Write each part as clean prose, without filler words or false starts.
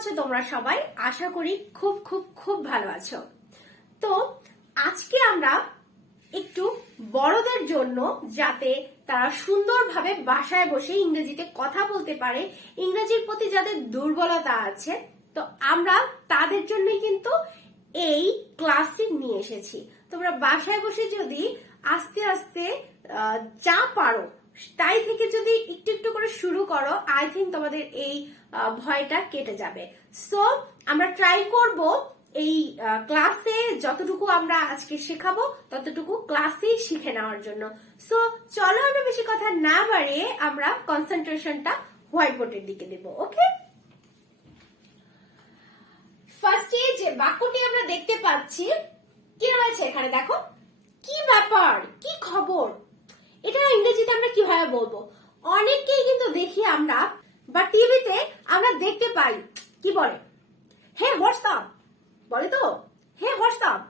আছো তোমরা সবাই? আশা করি খুব খুব খুব ভালো আছো। তো আজকে আমরা একটু বড়দের জন্য, যাতে তারা সুন্দরভাবে বাসায় বসে ইংরেজিতে কথা বলতে পারে, ইংরেজির প্রতি যাদের দুর্বলতা আছে, তো আমরা তাদের জন্যই কিন্তু এই ক্লাসটি নিয়ে এসেছি। তোমরা বাসায় বসে যদি আস্তে আস্তে যা পারো তাই থেকে যদি একটু একটু করে শুরু করো, আই থিঙ্ক তোমাদের এই ভয়টা কেটে যাবে। সো আমরা ট্রাই করব এই ক্লাসে যতটুকু আমরা আজকে শেখাবো ততটুকু ক্লাসেই শিখে নেওয়ার জন্য। সো চলো আমরা বেশি কথা না বাড়িয়ে আমরা কনসেন্ট্রেশনটা হোয়াইট বোর্ডের দিকে দেব। ওকে, ফার্স্টে যে বাক্যটি আমরা দেখতে পাচ্ছি, কি রয়েছে এখানে দেখো। কি ব্যাপার, কি খবর, এটা ইংরেজিতে আমরা কিভাবে বলবো? অনেককেই কিন্তু দেখি আমরা বা টিভিতে আমরা দেখতে পাই, কি বলে, হে হোয়াটসঅ্যাপ বলে তো, হে হোয়াটসঅ্যাপ।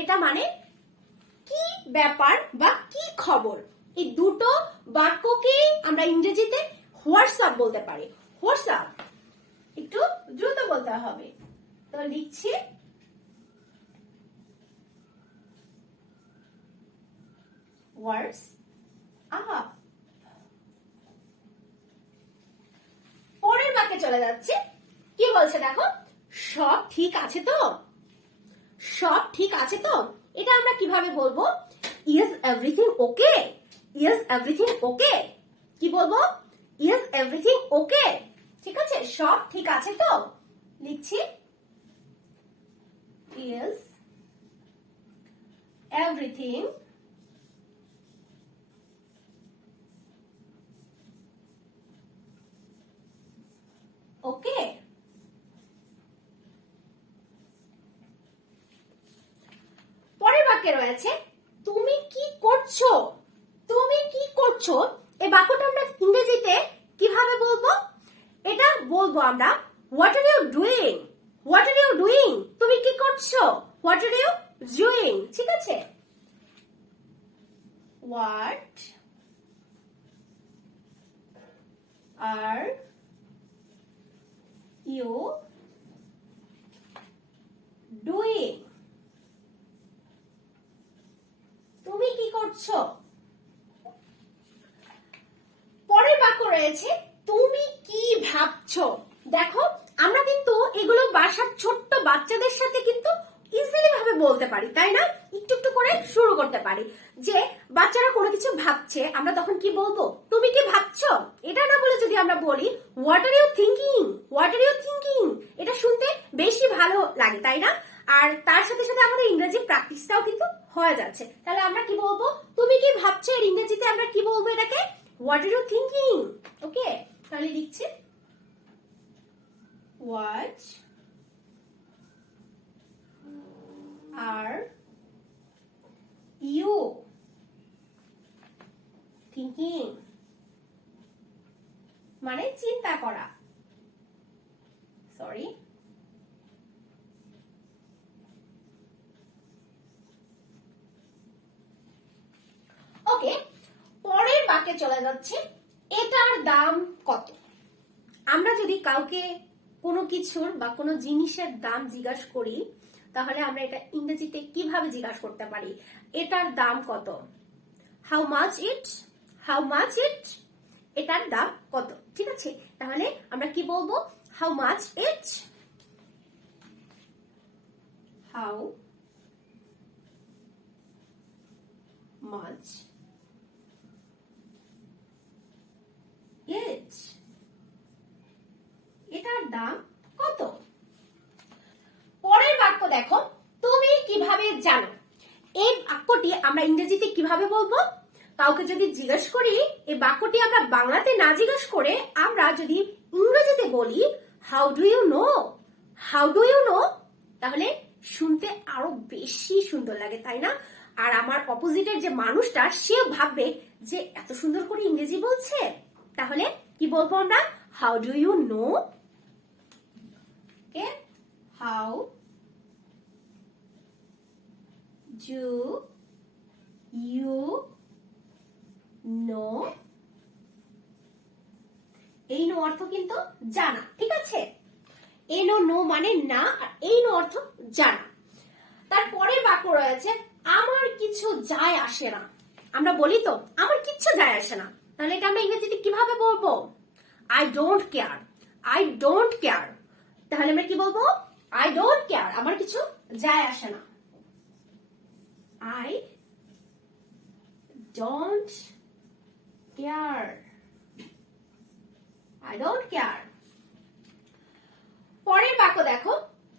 এটা মানে কি ব্যাপার বা কি খবর। এই দুটো বাক্যকেই আমরা ইংরেজিতে হোয়াটসঅ্যাপ বলতে পারি। হোয়াটসঅ্যাপ একটু দ্রুত বলতে হবে, তো লিখছি ওয়ার্ডস আপ। পরের বাক্যে চলে যাচ্ছে, কি বলছে দেখো, সব ঠিক আছে তো, সব ঠিক আছে তো। এটা আমরা কিভাবে বলবো? Is everything okay, is everything okay. কি বলবো? Is everything okay. ঠিক আছে, সব ঠিক আছে তো, লিখছি ইজ এভরিথিং ওকে। পরের বাক্যে রয়েছে, তুমি কি করছো, তুমি কি করছো। এই বাক্যটা আমরা ইংরেজিতে কিভাবে বলবো? এটা বলবো আমরা what are you doing, what are you doing. তুমি কি করছো, হোয়াট আর ইউ ডুইং। ঠিক আছে, হোয়াট আর ইউ ডুইং, তুমি কি করছো। পরের বাক্য রয়েছে, তুমি কি ভাবছো। দেখো, আমরা কিন্তু এগুলো বাসার ছোট্ট বাচ্চাদের সাথে কিন্তু ইজিলি ভাবে বলতে পারি, তাই না? একটু একটু করে শুরু করতে পারি। যে বাচ্চারা কোনো কিছু ভাবছে, আমরা তখন কি বলবো? তুমি কি ভাবছো। এটা না বলে যদি আমরা বলি what are you thinking, what are you thinking, এটা শুনতে বেশি ভালো লাগে, তাই না? আর তার সাথে সাথে আমাদের ইংরেজি প্র্যাকটিসটাও কিন্তু হয়ে যাচ্ছে। তাহলে আমরা কি বলবো? তুমি কি ভাবছো, এর ইংরেজিতে আমরা কি বলবো এটাকে? What are you thinking. Okay, তাহলে লিখছি হোয়াট আর ইউ থিঙ্কিং, মানে চিন্তা করা। Sorry, okay. পরের বাক্যে চলে যাচ্ছে, এটার দাম কত। আমরা যদি কাউকে কোনো কিছুর বা কোনো জিনিসের দাম জিজ্ঞাসা করি, তাহলে আমরা এটা ইংরেজিতে কিভাবে জিজ্ঞাসা করতে পারি? এটার দাম কত, how much it, how much ইট, এটার দাম কত। ঠিক আছে, তাহলে আমরা কি বলবো? How much it, how much ইট, এটার দাম কত। পরের বাক্য দেখো, তুমি কিভাবে জানো। এই বাক্যটি আমরা ইংরেজিতে কিভাবে বলবো? কাউকে যদি জিজ্ঞেস করি, এই বাক্যটি আমরা বাংলাতে না জিজ্ঞেস করে আমরা যদি ইংরেজিতে বলি how do you know, how do you know, তাহলে শুনতে আরো বেশি সুন্দর লাগে, তাই না? আর আমার অপোজিটের যে মানুষটা, সেও ভাববে যে এত সুন্দর করে ইংরেজি বলছে। তাহলে কি বলবো আমরা? How do you know. Okay, how do you know. এই নো অর্থ কিন্তু জানা। ঠিক আছে, এনো নো মানে না, আর এই নো অর্থ জানা। তারপরের বাক্য রয়েছে আমার কিছু যায় আসে না। আমরা বলি তো আমার কিচ্ছু যায় আসে না, তাহলে এটা আমরা ইংরেজিতে কিভাবে বলবো? I don't care, I don't care. তাহলে আমরা কি বলবো? আই ডোন্ট কেয়ার, আমার কিছু যায় আসে না। I don't care, I don't care. পরের বাক্য দেখো,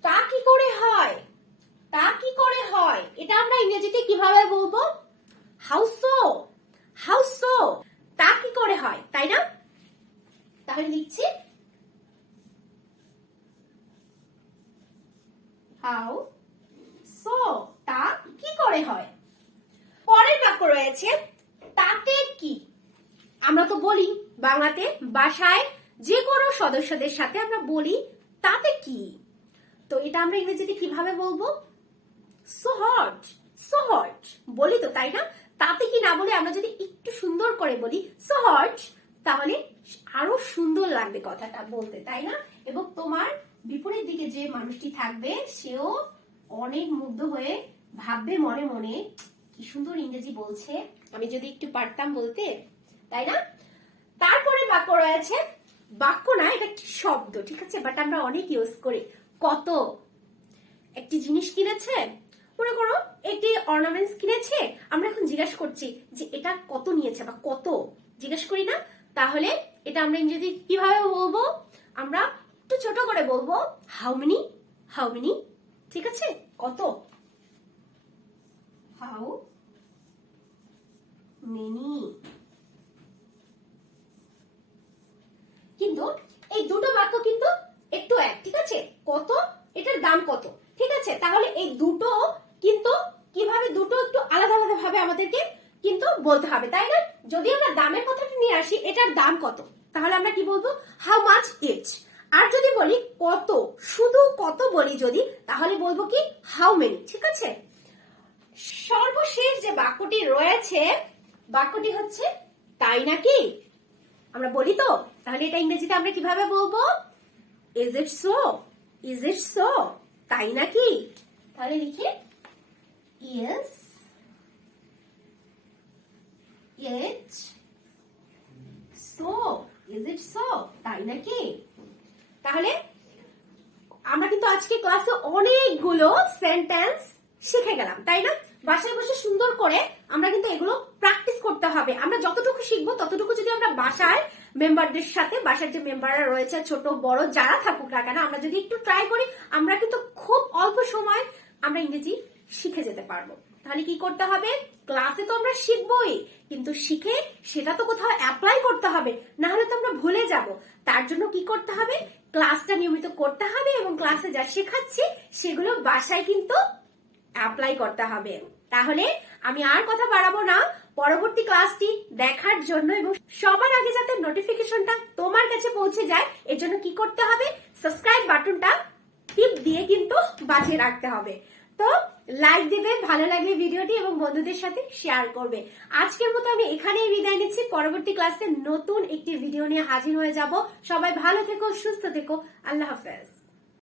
তা কি করে হয়? তা কি করে হয়, এটা আমরা ইংরেজিতে কিভাবে বলবো? How so, how so. তা কি করে হয়, তাই না? তাহলে লিখছি হাউ সো, তা কি করে হয়। পরের বাক্য রয়েছে তাতে কি। আমরা তো বলি বাংলাতে, বাসায় যে কোনো সদস্যদের সাথে আমরা বলি তাতে কি। তো এটা আমরা ইংরেজিতে কিভাবে বলবো? সো হট, সো হট বলি তো, তাই না? তাতে কি না বলে আমরা যদি একটু সুন্দর করে বলি সো হট, তাহলে আরো সুন্দর লাগবে কথাটা বলতে, তাই না? এবং তোমার বিপরীত দিকে যে মানুষটি থাকবে সেও অনেক মুগ্ধ হয়ে ভাববে মনে মনে, কি সুন্দর ইংরেজি বলছে, আমি যদি একটু পারতাম বলতে, তাই না? তারপরে বাক্য রয়েছে, বাক্য না, এটা একটি শব্দ, ঠিক আছে, বাট আমরা অনেক ইউজ করি। কত। একটি জিনিস কিনেছে, মনে করো একটি অর্নামেন্টস কিনেছে, আমরা এখন জিজ্ঞাসা করছি যে এটা কত নিয়েছে বা কত, জিজ্ঞাসা করি না? তাহলে এটা আমরা ইংরেজি কিভাবে বলবো? আমরা একটু ছোট করে বলবো হাউ মেনি, হাউ মেনি, ঠিক আছে, কত, হাউ মেনি। কিন্তু এই দুটো বাক্য কিন্তু একটু এক, ঠিক আছে, কত, এটার দাম কত, ঠিক আছে। তাহলে এই দুটো কিন্তু কিভাবে, দুটো একটু আলাদা আলাদা ভাবে আমাদেরকে কিন্তু বলতে হবে, তাই না? যদি আমরা দামের কথাটা নিয়ে আসি, এটার দাম কত, তাহলে আমরা কি বলবো? হাউ মাচ ইট। আর যদি বলি কত, শুধু কত বলি যদি, তাহলে বলবো কি? হাউ মেনি, ঠিক আছে। সর্বশেষ যে বাক্যটি রয়েছে, বাক্যটি হচ্ছে তাই নাকি। আমরা বলি তো, তাহলে এটা ইংরেজিতে আমরা কিভাবে বলবো? Is it so, is it so, তাই নাকি। তাহলে লিখি is it so, is it so, তাই নাকি। তাহলে আমরা কিন্তু আজকে ক্লাসে অনেকগুলো সেন্টেন্স শিখে গেলাম, তাই না? বাসায় বসে সুন্দর করে আমরা কিন্তু এগুলো প্র্যাকটিস করতে হবে। আমরা যতটুকু শিখবো ততটুকু যদি আমরা বাসায় মেম্বারদের সাথে, বাসার যে মেম্বাররা রয়েছে ছোট বড় যারা থাকুক না কেন, আমরা যদি একটু ট্রাই করি, আমরা কিন্তু খুব অল্প সময় আমরা ইংরেজি শিখে যেতে পারবো। তাহলে কি করতে হবে? ক্লাসে তো আমরা শিখবোই, কিন্তু শিখে সেটা তো কোথাও অ্যাপ্লাই করতে হবে, না হলে তো আমরা ভুলে যাব। তার জন্য কি করতে হবে? ক্লাসটা নিয়মিত করতে হবে এবং ক্লাসে যা শেখাচ্ছি সেগুলো বাসায় কিন্তু অ্যাপ্লাই করতে হবে। তাহলে আমি আর কথা বাড়াবো না, পরবর্তী ক্লাসটি দেখার জন্য এবং সবার আগে যাতে নোটিফিকেশনটা তোমার কাছে পৌঁছে যায়, এর জন্য কি করতে হবে? সাবস্ক্রাইব বাটনটা টিপ দিয়ে কিন্তু বাজিয়ে রাখতে হবে। তো লাইক দেবে ভালো লাগলে ভিডিওটি এবং বন্ধুদের সাথে শেয়ার করবে। আজকের মতো আমি এখানেই বিদায় নিচ্ছি, পরবর্তী ক্লাসে নতুন একটি ভিডিও নিয়ে হাজির হয়ে যাব। সবাই ভালো থেকো, সুস্থ থেকো, আল্লাহ হাফেজ।